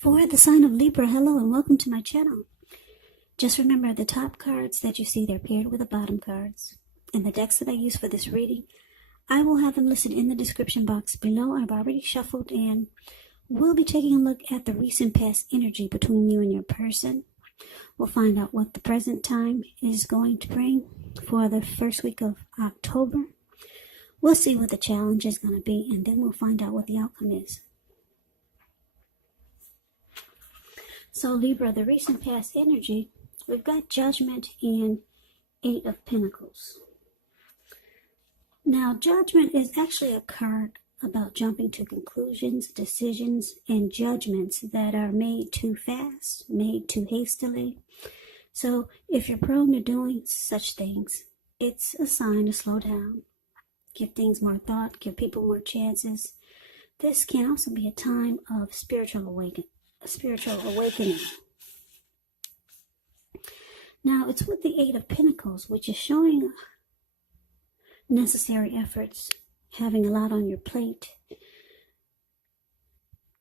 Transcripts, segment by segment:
For the sign of Libra, hello and welcome to my channel. Just remember the top cards that you see, they're paired with the bottom cards. And the decks that I use for this reading, I will have them listed in the description box below. I've already shuffled and we'll be taking a look at the recent past energy between you and your person. We'll find out what the present time is going to bring for the first week of October. We'll see what the challenge is going to be, and then we'll find out what the outcome is. So Libra, the recent past energy, we've got Judgment and Eight of Pentacles. Now, Judgment is actually a card about jumping to conclusions, decisions, and judgments that are made too fast, made too hastily. So if you're prone to doing such things, it's a sign to slow down. Give things more thought, give people more chances. This can also be a time of spiritual awakening. Now, it's with the Eight of Pentacles, which is showing necessary efforts, having a lot on your plate,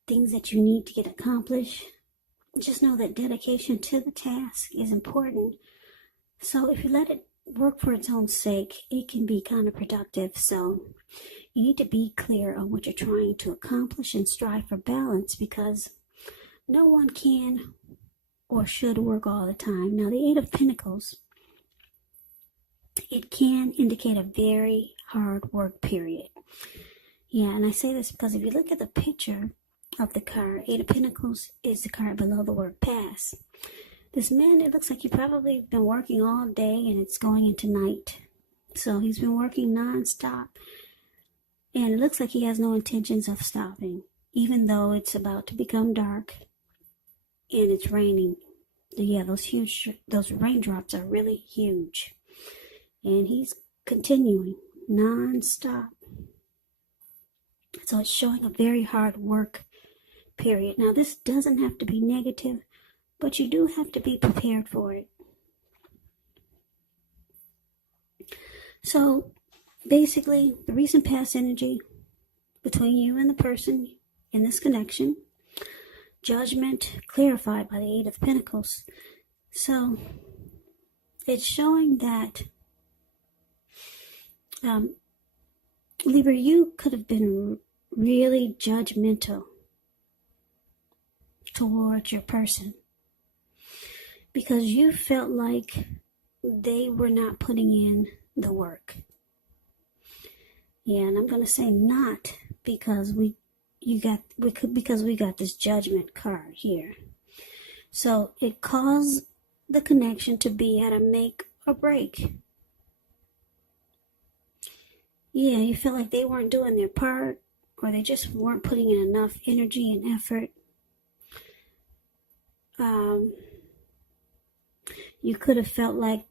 things that you need to get accomplished. Just know that dedication to the task is important. So if you let it work for its own sake, it can be counterproductive. So you need to be clear on what you're trying to accomplish and strive for balance, because no one can or should work all the time. Now, the Eight of Pentacles, it can indicate a very hard work period. Yeah, and I say this because if you look at the picture of the card, Eight of Pentacles is the card below the word pass. This man, it looks like he probably been working all day and it's going into night. So he's been working non-stop. And it looks like he has no intentions of stopping, even though it's about to become dark and it's raining. Yeah, those raindrops are really huge. And he's continuing non-stop. So it's showing a very hard work period. Now, this doesn't have to be negative, but you do have to be prepared for it. So, basically, the recent past energy between you and the person in this connection, Judgment clarified by the Eight of Pentacles. So, it's showing that, Libra, you could have been really judgmental towards your person, because you felt like they were not putting in the work. Yeah, and I'm going to say not, because we got this Judgment card here. So it caused the connection to be at a make or break. Yeah, you feel like they weren't doing their part, or they just weren't putting in enough energy and effort. You could have felt like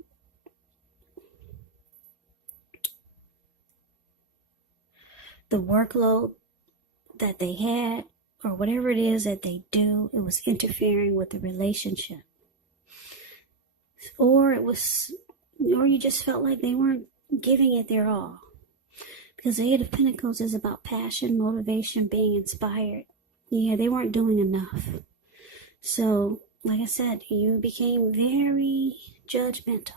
the workload that they had, or whatever it is that they do, it was interfering with the relationship. Or you just felt like they weren't giving it their all. Because the Eight of Pentacles is about passion, motivation, being inspired. Yeah, they weren't doing enough. So, like I said, you became very judgmental.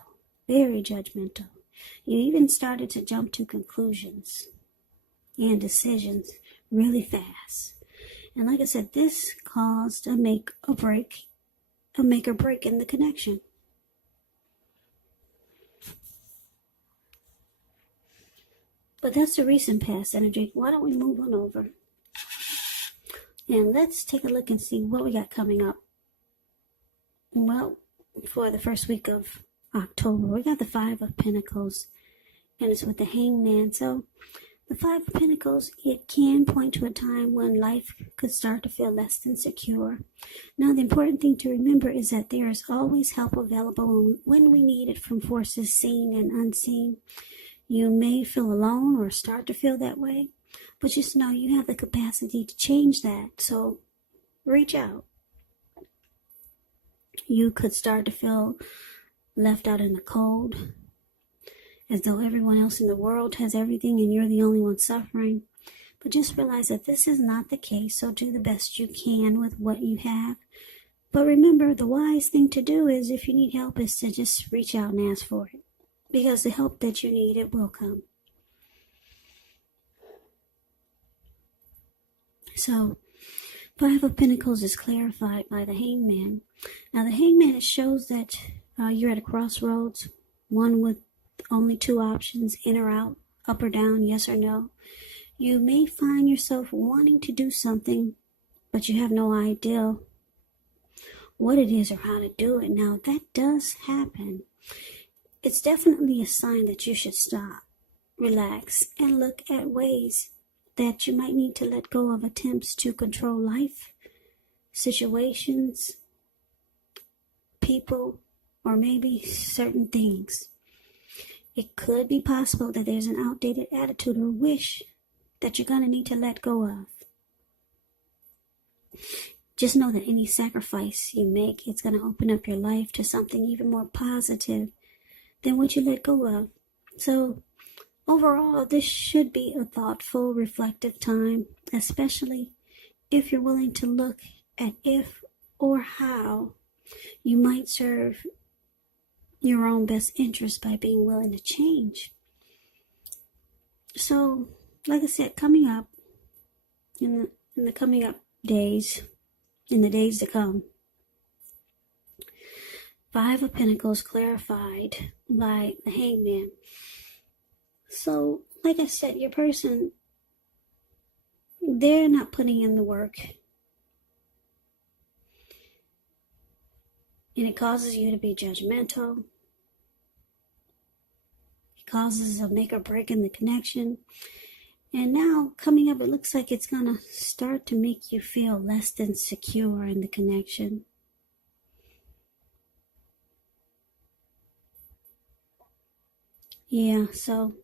Very judgmental. You even started to jump to conclusions and decisions really fast. And like I said, this caused a make or break in the connection. But that's the recent past energy. Why don't we move on over? And let's take a look and see what we got coming up. Well, for the first week of October, we got the Five of Pentacles, and it's with the Hangman. So the Five of Pentacles, it can point to a time when life could start to feel less than secure. Now, the important thing to remember is that there is always help available when we need it from forces seen and unseen. You may feel alone or start to feel that way, but just know you have the capacity to change that. So reach out. You could start to feel left out in the cold, as though everyone else in the world has everything and you're the only one suffering. But just realize that this is not the case, so do the best you can with what you have. But remember, the wise thing to do is, if you need help, is to just reach out and ask for it. Because the help that you need, it will come. So, Five of Pentacles is clarified by the Hangman. Now, the Hangman, it shows that you're at a crossroads, one with only two options, in or out, up or down, yes or no. You may find yourself wanting to do something, but you have no idea what it is or how to do it. Now, that does happen. It's definitely a sign that you should stop, relax, and look at ways that you might need to let go of attempts to control life, situations, people, or maybe certain things. It could be possible that there's an outdated attitude or wish that you're going to need to let go of. Just know that any sacrifice you make, it's going to open up your life to something even more positive than what you let go of. So, overall, this should be a thoughtful, reflective time, especially if you're willing to look at if or how you might serve your own best interest by being willing to change. So, like I said, coming up in the coming up days, in the days to come, Five of Pentacles clarified by the Hangman. So, like I said, your person, they're not putting in the work. And it causes you to be judgmental. It causes a make or break in the connection. And now, coming up, it looks like it's going to start to make you feel less than secure in the connection. Yeah, so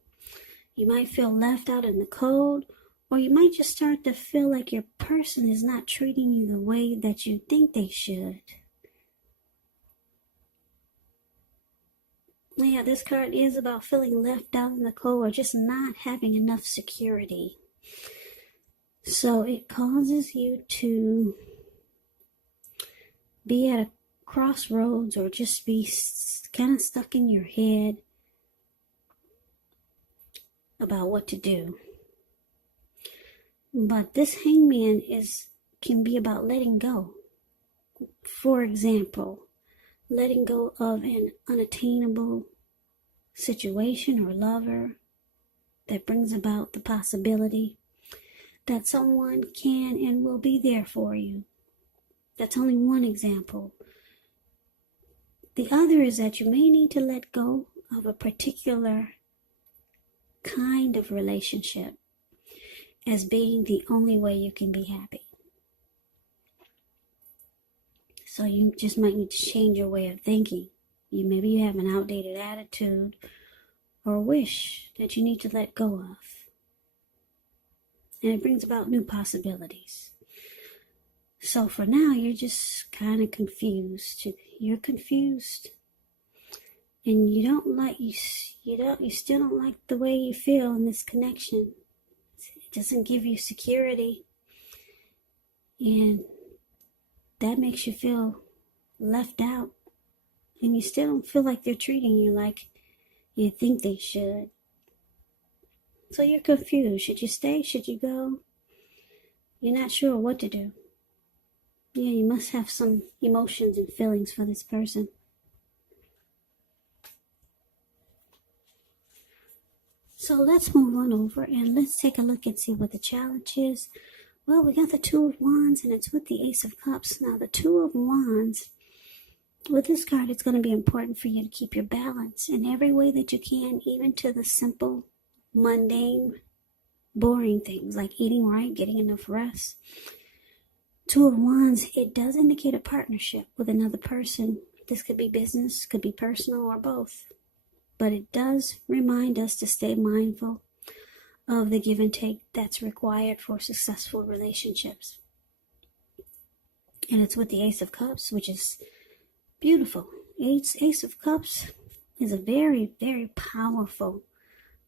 you might feel left out in the cold, or you might just start to feel like your person is not treating you the way that you think they should. Yeah, this card is about feeling left out in the cold or just not having enough security. So it causes you to be at a crossroads or just be kind of stuck in your head about what to do. But this Hangman can be about letting go. For example, letting go of an unattainable situation or lover that brings about the possibility that someone can and will be there for you. That's only one example. The other is that you may need to let go of a particular kind of relationship as being the only way you can be happy. So you just might need to change your way of thinking. Maybe you have an outdated attitude or wish that you need to let go of. And it brings about new possibilities. So for now, you're just kind of confused. You're confused. And you still don't like the way you feel in this connection. It doesn't give you security. And that makes you feel left out. And you still don't feel like they're treating you like you think they should. So you're confused. Should you stay? Should you go? You're not sure what to do. Yeah, you must have some emotions and feelings for this person. So let's move on over and let's take a look and see what the challenge is. Well, we got the Two of Wands and it's with the Ace of Cups. Now, the Two of Wands, with this card, it's going to be important for you to keep your balance in every way that you can, even to the simple, mundane, boring things like eating right, getting enough rest. Two of Wands, it does indicate a partnership with another person. This could be business, could be personal, or both. But it does remind us to stay mindful of the give and take that's required for successful relationships. And it's with the Ace of Cups, which is beautiful. Ace of Cups is a very, very powerful,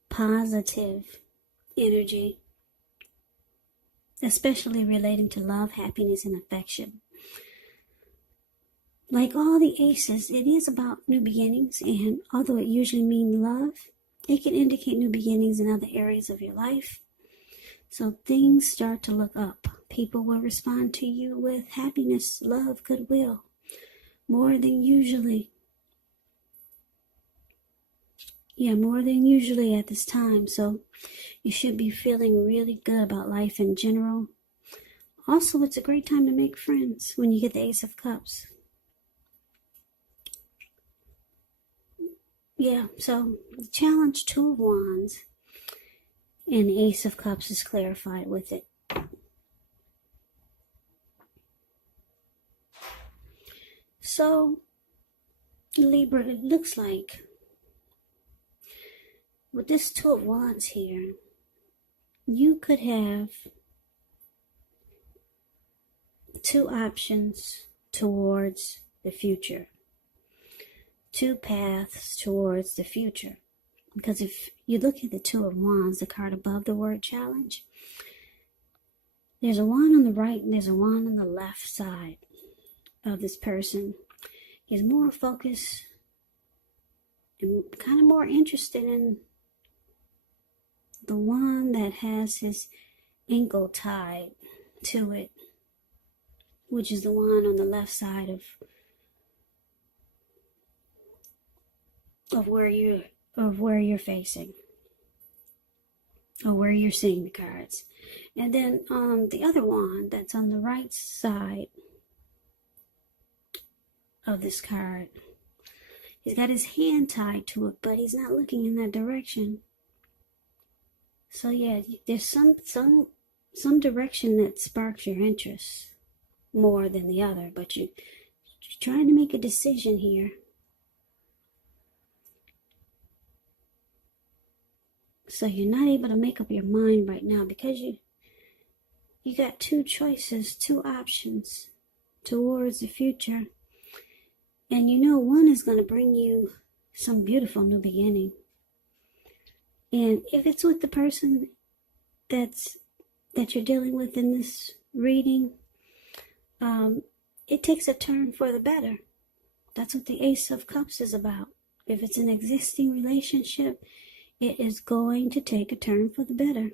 positive energy. especially relating to love, happiness, and affection. Like all the aces, it is about new beginnings, and although it usually means love, it can indicate new beginnings in other areas of your life. So things start to look up. People will respond to you with happiness, love, goodwill, more than usually. Yeah, more than usually at this time. So you should be feeling really good about life in general. Also, it's a great time to make friends when you get the Ace of Cups. Yeah, so the challenge, Two of Wands, and the Ace of Cups is clarified with it. So, Libra, it looks like with this Two of Wands here, you could have two options towards the future. Two paths towards the future. Because if you look at the Two of Wands, the card above the word challenge, there's a wand on the right and there's a wand on the left side of this person. He's more focused and kind of more interested in the one that has his ankle tied to it, which is the one on the left side of where you're facing, or where you're seeing the cards. And then the other one that's on the right side of this card, he's got his hand tied to it, but he's not looking in that direction. So yeah, there's some direction that sparks your interest more than the other, but you're trying to make a decision here. So you're not able to make up your mind right now because you got two choices, two options towards the future. And you know one is going to bring you some beautiful new beginning. And if it's with the person that you're dealing with in this reading, it takes a turn for the better. That's what the Ace of Cups is about. If it's an existing relationship, it is going to take a turn for the better.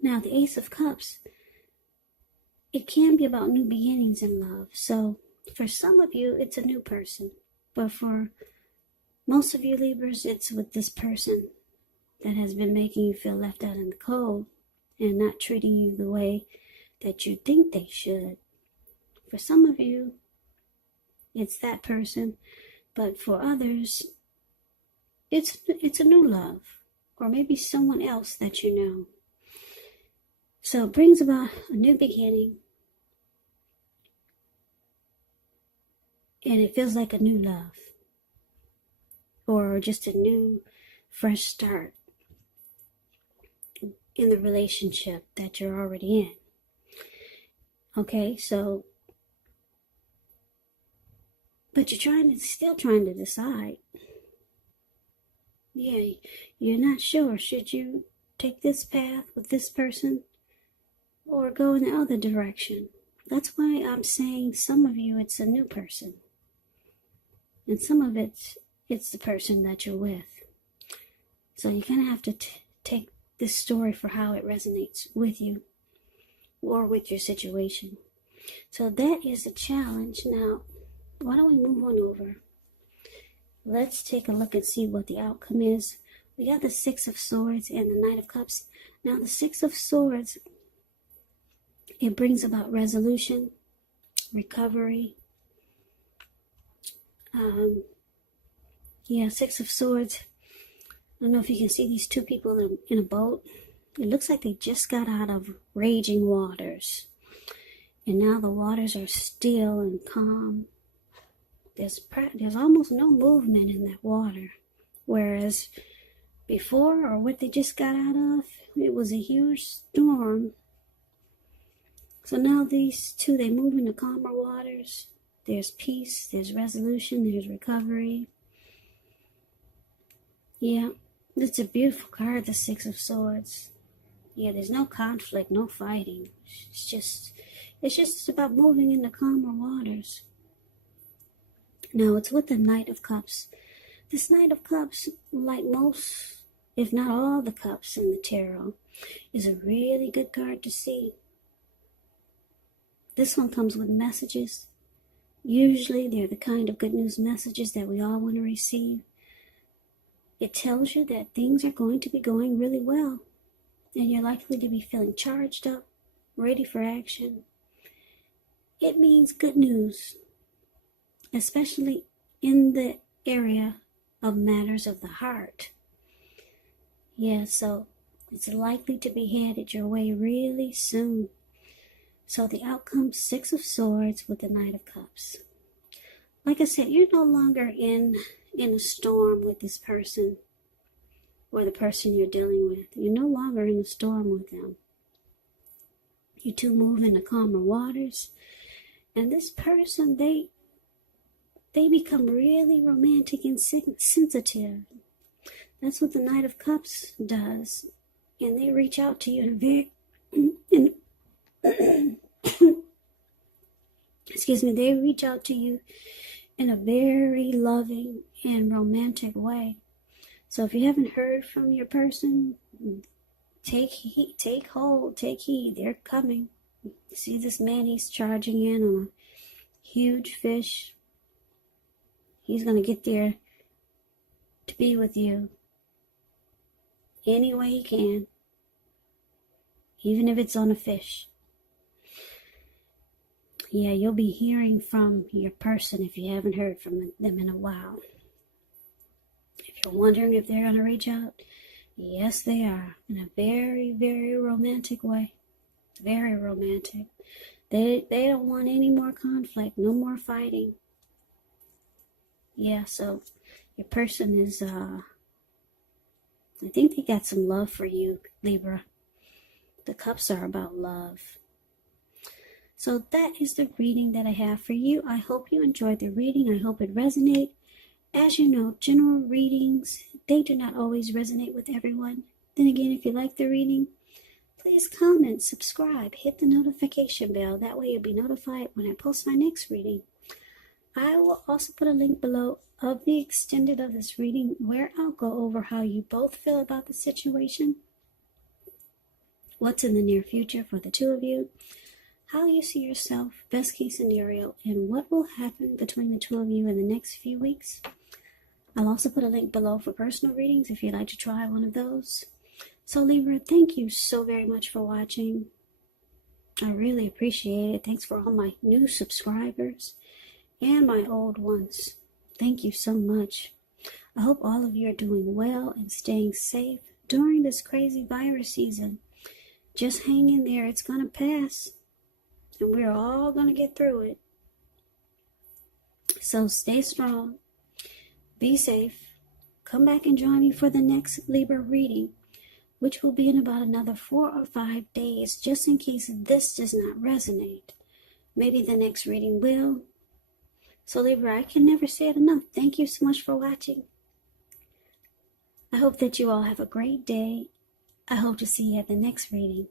Now, the Ace of Cups, it can be about new beginnings in love. So, for some of you, it's a new person. But for most of you Libras, it's with this person that has been making you feel left out in the cold and not treating you the way that you think they should. For some of you, it's that person. But for others, it's a new love, or maybe someone else that you know. So it brings about a new beginning, and it feels like a new love, or just a new, fresh start in the relationship that you're already in. Okay, so, but you're still trying to decide. Yeah, you're not sure. Should you take this path with this person or go in the other direction? That's why I'm saying some of you, it's a new person. And some of it's the person that you're with. So you kind of have to take this story for how it resonates with you or with your situation. So that is a challenge. Now, why don't we move on over? Let's take a look and see what the outcome is. We got the Six of Swords and the Knight of Cups. Now, the Six of Swords, it brings about resolution, recovery. Six of Swords. I don't know if you can see these two people in a boat. It looks like they just got out of raging waters. And now the waters are still and calm. There's almost no movement in that water. Whereas before, or what they just got out of, it was a huge storm. So now these two, they move into calmer waters. There's peace, there's resolution, there's recovery. Yeah, it's a beautiful card, the Six of Swords. Yeah, there's no conflict, no fighting. It's just about moving into calmer waters. Now, it's with the Knight of Cups. This Knight of Cups, like most, if not all the cups in the tarot, is a really good card to see. This one comes with messages. Usually, they're the kind of good news messages that we all want to receive. It tells you that things are going to be going really well, and you're likely to be feeling charged up, ready for action. It means good news, especially in the area of matters of the heart. Yeah, so it's likely to be headed your way really soon. So the outcome, 6 of Swords with the Knight of Cups. Like I said, you're no longer in a storm with this person or the person you're dealing with. You're no longer in a storm with them. You two move into calmer waters. And this person, they become really romantic and sensitive. That's what the Knight of Cups does. And they reach out to you in a very... excuse me, they reach out to you in a very loving and romantic way. So if you haven't heard from your person, take hold, take heed. They're coming. See this man, he's charging in on a huge fish. He's going to get there to be with you any way he can, even if it's on a fish. Yeah, you'll be hearing from your person if you haven't heard from them in a while. If you're wondering if they're going to reach out, yes, they are, in a very, very romantic way. Very romantic. They don't want any more conflict, no more fighting. Yeah, so your person is, I think they got some love for you, Libra. The cups are about love. So that is the reading that I have for you. I hope you enjoyed the reading. I hope it resonated. As you know, general readings, they do not always resonate with everyone. Then again, if you like the reading, please comment, subscribe, hit the notification bell. That way you'll be notified when I post my next reading. I will also put a link below of the extended of this reading where I'll go over how you both feel about the situation, what's in the near future for the two of you, how you see yourself, best case scenario, and what will happen between the two of you in the next few weeks. I'll also put a link below for personal readings if you'd like to try one of those. So Libra, thank you so very much for watching. I really appreciate it. Thanks for all my new subscribers and my old ones. Thank you so much. I hope all of you are doing well and staying safe during this crazy virus season. Just hang in there. It's going to pass. And we're all going to get through it. So stay strong. Be safe. Come back and join me for the next Libra reading, which will be in about another 4 or 5 days, just in case this does not resonate. Maybe the next reading will. So Libra, I can never say it enough. Thank you so much for watching. I hope that you all have a great day. I hope to see you at the next reading.